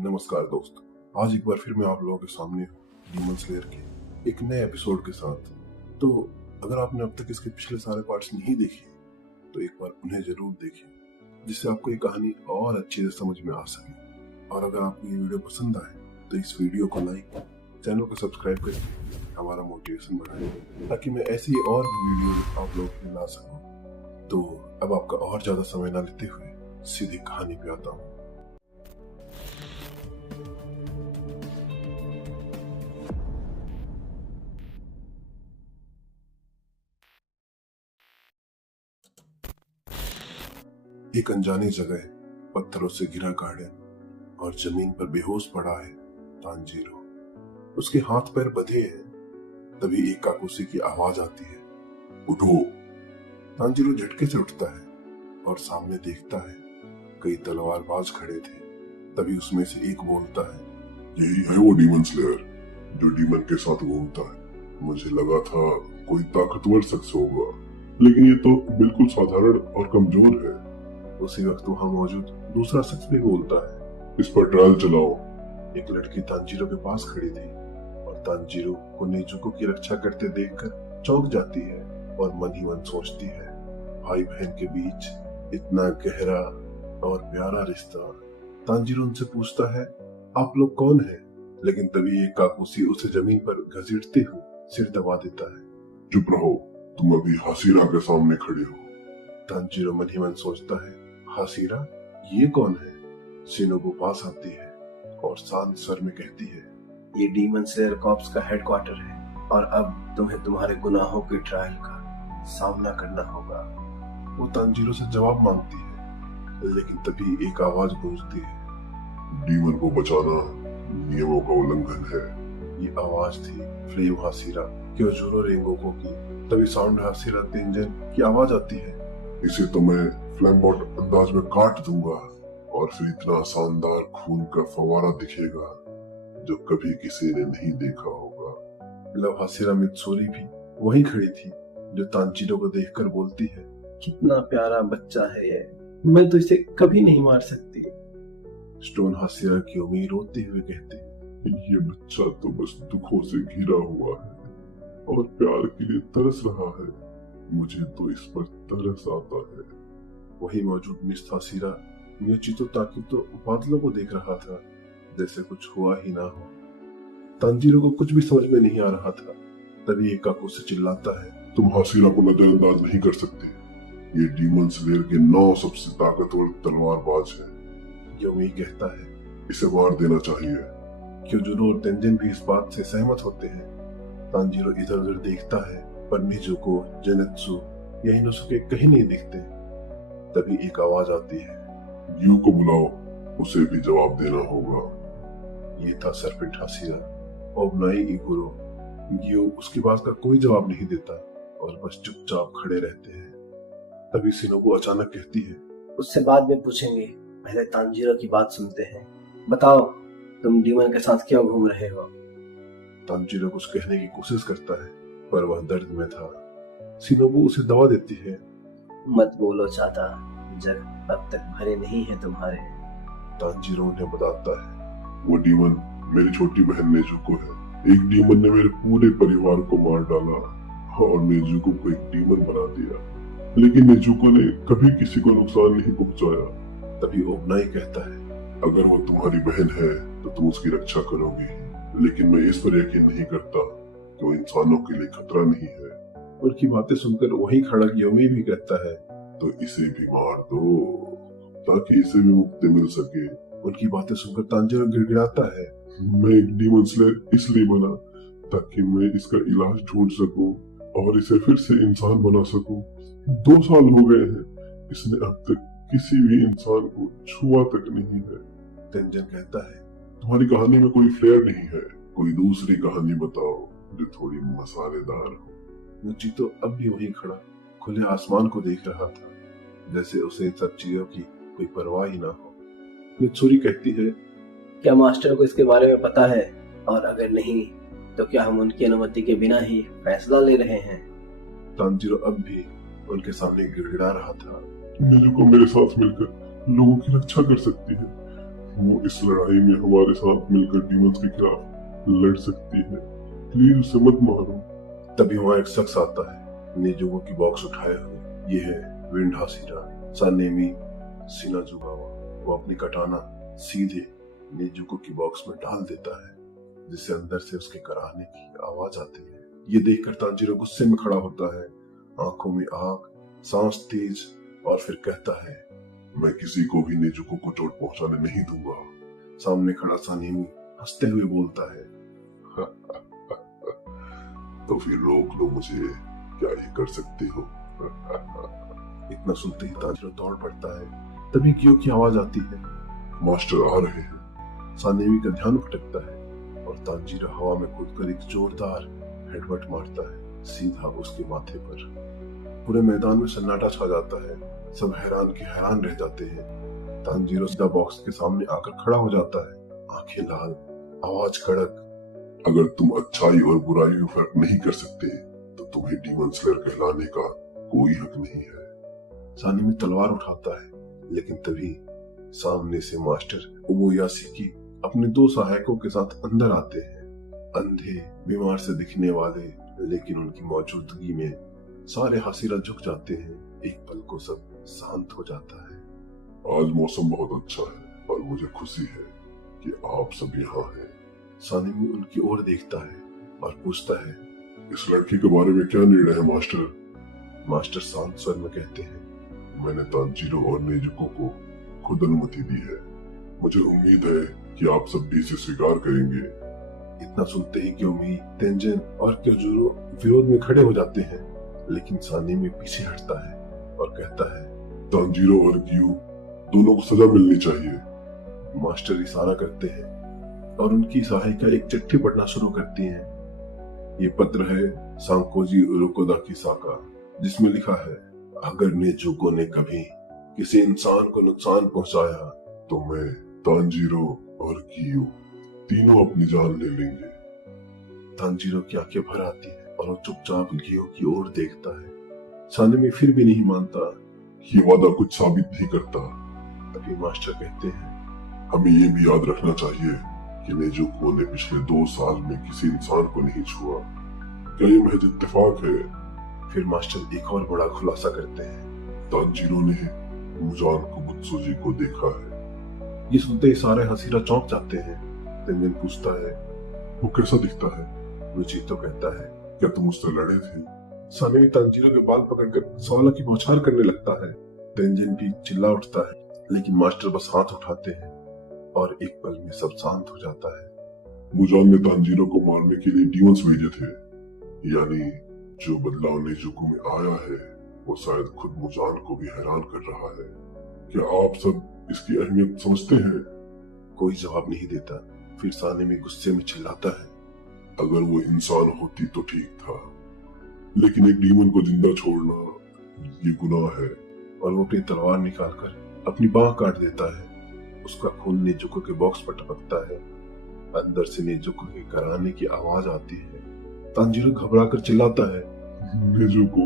नमस्कार दोस्त, आज एक बार फिर मैं आप लोगों के सामने हूँ डीमन स्लेयर के एक नए एपिसोड के साथ। तो अगर आपने अब तक इसके पिछले सारे पार्ट्स नहीं देखे तो एक बार उन्हें जरूर देखें, जिससे आपको ये कहानी और अच्छे से समझ में आ सके। और अगर आपको ये वीडियो पसंद आए तो इस वीडियो को लाइक, चैनल को सब्सक्राइब करके हमारा मोटिवेशन बढ़ाएं, ताकि मैं ऐसी और वीडियो आप लोगों के लिए ला सकूं। तो अब आपका और ज्यादा समय ना लेते हुए सीधी कहानी पे आता हूँ। एक अनजानी जगह, पत्थरों से घिरा गार्डन और जमीन पर बेहोश पड़ा है तांजीरो। उसके हाथ पैर बंधे हैं। तभी एक काकूसी की आवाज आती है, उठो। तांजीरो झटके से उठता है और सामने देखता है कई तलवारबाज खड़े थे। तभी उसमें से एक बोलता है, यही है वो डीमन स्लेयर जो डीमन के साथ घूमता है। मुझे लगा था कोई ताकतवर शख्स होगा, लेकिन ये तो बिल्कुल साधारण और कमजोर है। उसी वक्त वहां मौजूद दूसरा शख्स भी बोलता है, इस पर ट्रायल चलाओ। एक लड़की तांजीरो के पास खड़ी थी और तांजीरो को नेजुको की रक्षा करते देखकर चौंक जाती है और मन ही मन सोचती है, भाई बहन के बीच इतना गहरा और प्यारा रिश्ता। तांजीरो उनसे पूछता है, आप लोग कौन हैं? लेकिन तभी एक काकूसी उसे जमीन पर घसीटते हुए सिर दबा देता है। चुप रहो, तुम अभी हासिरा के सामने खड़े हो। तांजीरो मन ही मन सोचता है, हासिरा, ये कौन है? शिनोबु पास आती है और शांत स्वर में कहती है, ये डीमन स्लेयर कॉर्प्स का हेडक्वार्टर है और अब तुम्हें तुम्हारे गुनाहों की ट्रायल का सामना करना होगा। वो तांजीरो से जवाब मांगती है, लेकिन तभी एक आवाज गूंजती है, डीमन को बचाना नियमों का उल्लंघन है। ये आवाज थी फ्लेम हासिरा क्योजूरो रेंगोको की। तभी साउंड हासिरा तेंजन की आवाज आती है, इसे तो मैं फ्लैम्बॉट अंदाज में काट दूंगा और फिर इतना शानदार खून का फवारा दिखेगा जो कभी किसी ने नहीं देखा होगा। लव हासिरा मित्सुरी भी वहीं खड़ी थी, जो तांजीरो को देखकर बोलती है, कितना प्यारा बच्चा है ये, मैं तो इसे कभी नहीं मार सकती। स्टोन हासिरा की उम्मीद रोते हुए कहते, ये बच्चा तो बस दुखों से घिरा हुआ है और प्यार के लिए तरस रहा है। मुझे तो इस पर तरस आता है। वही मौजूद मिस हासिरा म्यूचितो ताकितो बादलों को देख रहा था, जैसे कुछ हुआ ही ना हो। तांजीरो को कुछ भी समझ में नहीं आ रहा था। तभी एक काकूसी चिल्लाता है, तुम हासिरा को नजरअंदाज नहीं कर सकते। ये डीमन स्लेयर के 9 सबसे ताकतवर तलवारबाज है। योमी कहता है, इसे मार देना चाहिए। क्योजूरो और तेंजन भी इस बात से सहमत होते हैं। तांजीरो इधर उधर देखता है, पर निजुको, जेनेत्सु या इनोसुके कहीं नहीं दिखते। तभी एक आवाज आती है, यू को बुलाओ, उसे भी जवाब देना होगा। ये था सरपेंट हासिरा। ओबनाई इगुरो गियो उसकी बात का कोई जवाब नहीं देता और बस चुपचाप खड़े रहते हैं। तभी शिनोबु अचानक कहती है, उससे बाद में पूछेंगे, पहले तांजीरो की बात सुनते हैं। बताओ, तुम डीमन के साथ क्यों घूम रहे हो? तांजीरो कुछ कहने की कोशिश करता है, पर वह दर्द में था। शिनोबु उसे दबा देती है, मत बोलो चाचा, जग अब तक भरे नहीं है तुम्हारे। तांजीरो उन्हें बताता है, वो डीमन मेरी छोटी बहन नेजुको है। एक डीमन ने मेरे पूरे परिवार को मार डाला और नेजुको को एक डीमन बना दिया, लेकिन नेजुको ने कभी किसी को नुकसान नहीं पहुंचाया। तभी ओबनाई कहता है, अगर वो तुम्हारी बहन है तो तुम उसकी रक्षा करोगी, लेकिन मैं इस पर यकीन नहीं करता कि वो इंसानों के लिए खतरा नहीं है। उनकी बातें सुनकर वही खड़ा योमी भी कहता है, तो इसे भी मार दो ताकि इसे भी मुक्ति मिल सके। उनकी बातें सुनकर तांजीरो गिड़गिड़ाता है, मैं एक डीमन स्लेयर इसलिए बना ताकि मैं इसका इलाज ढूंढ सकूं और इसे फिर से इंसान बना सकूं। 2 साल हो गए हैं, इसने अब तक किसी भी इंसान को छुआ तक नहीं है। तेंजन कहता है, तुम्हारी कहानी में कोई फ्लेयर नहीं है, कोई दूसरी कहानी बताओ जो थोड़ी मसालेदार हो। मुचितो अब भी वहीं खड़ा खुले आसमान को देख रहा था, जैसे उसे इन सब चीजों की कोई परवाह ही ना हो। मित्सुरी कहती है, क्या मास्टर को इसके बारे में पता है? और अगर नहीं तो क्या हम उनकी अनुमति के बिना ही फैसला ले रहे हैं? तांजीरो अब भी उनके सामने गिड़गिड़ा रहा था, नेजुको मेरे साथ मिलकर लोगों की रक्षा कर सकती है। वो इस लड़ाई में हमारे साथ मिलकर डीमंस के खिलाफ लड़ सकती है, प्लीज उसे मत मारो। तभी वहाँ एक शख्स आता है नेजुको की बॉक्स उठाए हुए। ये है विंड हाशिरा सानेमी शिनाजुगावा। वो अपनी कटाना सीधे नेजुको की बॉक्स में डाल देता है, जिससे अंदर से उसके कराहने की आवाज आती है। ये देखकर तांजीरो गुस्से में खड़ा होता है, आंखों में आग, सांस तेज, और फिर कहता है, मैं किसी को भी नेजुको को चोट पहुंचाने नहीं दूंगा। सामने खड़ा सानेमी हंसते हुए बोलता है, तो फिर रोक लो मुझे, क्या ये कर सकते हो? इतना सुनते ही तांजीरो दौड़ पड़ता है। तभी क्यों की आवाज आती है, मास्टर आ रहे हैं। सानेमी का ध्यान भटकता है और तांजीरो हवा में कूदकर एक जोरदार हेडबट मारता है, सीधा उसके माथे पर। पूरे मैदान में सन्नाटा छा जाता है। सब हैरान के हैरान रह जाते हैं। तांजीरो सीधा बॉक्स के सामने आकर खड़ा हो जाता है, आंखें लाल, आवाज कड़क। अगर तुम अच्छाई और बुराई में फर्क नहीं कर सकते तो तुम्हें डीमन स्लेयर कहलाने का कोई हक नहीं है। सानेमी तलवार उठाता है, लेकिन तभी सामने से मास्टर ओबोयाशी अपने 2 सहायकों के साथ अंदर आते हैं। अंधे, बीमार से दिखने वाले, लेकिन उनकी मौजूदगी में सारे हाशिरा झुक जाते हैं। एक पल को सब शांत हो जाता है। आज मौसम बहुत अच्छा है और मुझे खुशी है कि आप सब यहाँ हैं। सानेमी उनकी ओर देखता है और पूछता है, इस लड़की के बारे में क्या निर्णय है मास्टर? मास्टर शांत स्वर में कहते हैं, मैंने तांजीरो और नेजुको को खुद अनुमति दी है। मुझे उम्मीद है कि आप सब भी इसे स्वीकार करेंगे। इतना सुनते ही क्योमी, तेंजिन और क्योजूरो विरोध में खड़े हो जाते हैं, लेकिन सानेमी पीछे हटता है और कहता है, तांजीरो और ग्यू दोनों को सजा मिलनी चाहिए। मास्टर इशारा करते हैं और उनकी सहायिका एक चिट्ठी पढ़ना शुरू करती है। ये पत्र है सांकोजी उरोकोदा की साका, जिसमें लिखा है, अगर नेजुको ने कभी किसी इंसान को नुकसान पहुंचाया तो मैं, तांजीरो और गियो तीनों अपनी जान ले लेंगे। तांजीरो की आंखें भर आती है और वो चुपचाप गियो की ओर देखता है। सानेमी फिर भी नहीं मानता। ये वादा कुछ साबित नहीं करता। तभी मास्टर कहते हैं, हमें ये भी याद रखना चाहिए कि नेजुको ने पिछले 2 साल में किसी इंसान को नहीं छुआ। क्या ये महज इत्तेफाक है? फिर मास्टर एक और बड़ा खुलासा करते हैं, तांजीरो ने मुजान कुबुत्सुजी को देखा है। ये सुनते ही सारे हाशिरा चौंक जाते हैं। तेंजिन पूछता है, वो कैसा दिखता है? रुचितो कहता है, क्या तुम उससे लड़े थे? सानेमी तांजीरो के बाल पकड़कर सवालों की बौछार करने लगता है। तेंजिन भी चिल्ला उठता है, लेकिन मास्टर बस हाथ उठाते हैं और एक पल में सब शांत हो जाता है। मुजान ने तांजीरो को मारने के लिए डीमंस भेजे थे, यानी जो बदलाव नेजुको में आया है वो शायद खुद मुजान को भी हैरान कर रहा है। क्या आप सब इसकी अहमियत समझते हैं? कोई जवाब नहीं देता। फिर सानेमी गुस्से में चिल्लाता है, अगर वो इंसान होती तो ठीक था, लेकिन एक डीमन को जिंदा छोड़ना ये गुनाह है। और वो अपनी तलवार निकालकर अपनी बाह काट देता है। उसका खून नेजुको के बॉक्स पर टपकता है। अंदर से नेजुको के कराने की आवाज आती है। तांजीरो घबराकर चिल्लाता है, नेजुको,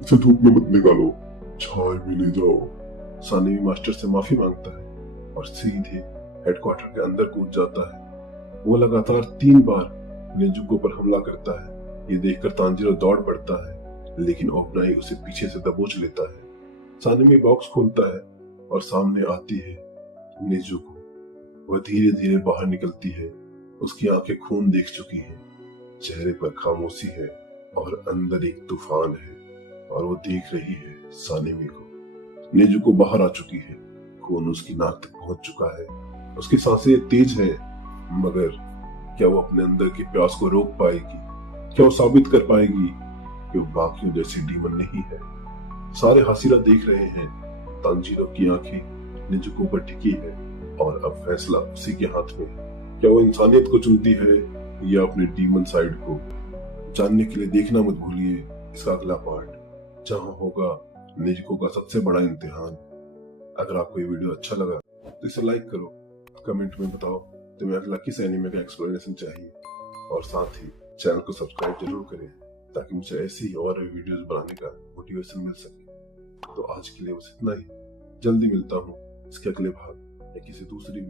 इसे धूप में मत निकालो, छाए में ले जाओ। सानेमी मास्टर से माफी मांगता है और सीधे हेडक्वार्टर के अंदर कूद जाता है। वो लगातार 3 बार नेजुको पर हमला करता है। ये देखकर तांजीरो दौड़ पड़ता है, लेकिन ओबनाई उसे पीछे से दबोच लेता है। सानेमी बॉक्स खोलता है और सामने आती है नेजुको। वह धीरे धीरे बाहर निकलती है। उसकी आंखें खून देख चुकी हैं, चेहरे पर खामोशी है और अंदर एक तूफान है, और वो देख रही है सानेमी को। नेजुको बाहर आ चुकी है। खून उसकी नाक तक पहुंच चुका है। उसकी सांसें तेज है, मगर क्या वो अपने अंदर की प्यास को रोक पाएगी? क्या वो साबित कर पाएगी कि वो बाकियों जैसी डीमन नहीं है? सारे हाशिरा देख रहे हैं। तांजीरो की आंखें नेजुको पर टिकी है और अब फैसला उसी के हाथ में है। क्या वो इंसानियत को चुनती है या अपने डीमन साइड को? जानने के लिए देखना मत भूलिए इसका अगला पार्ट, जहां होगा नेजुको का सबसे बड़ा इम्तिहान। अगर आपको ये वीडियो अच्छा लगा तो इसे लाइक करो, कमेंट में बताओ तुम्हें अगला किस एनिमे का एक्सप्लेनेशन चाहिए, और साथ ही चैनल को सब्सक्राइब जरूर करें ताकि मुझे ऐसी ही और वीडियोस बनाने का मोटिवेशन मिल सके। तो आज के लिए बस इतना ही। जल्दी मिलता हूँ इसके अगले भाग या किसी दूसरी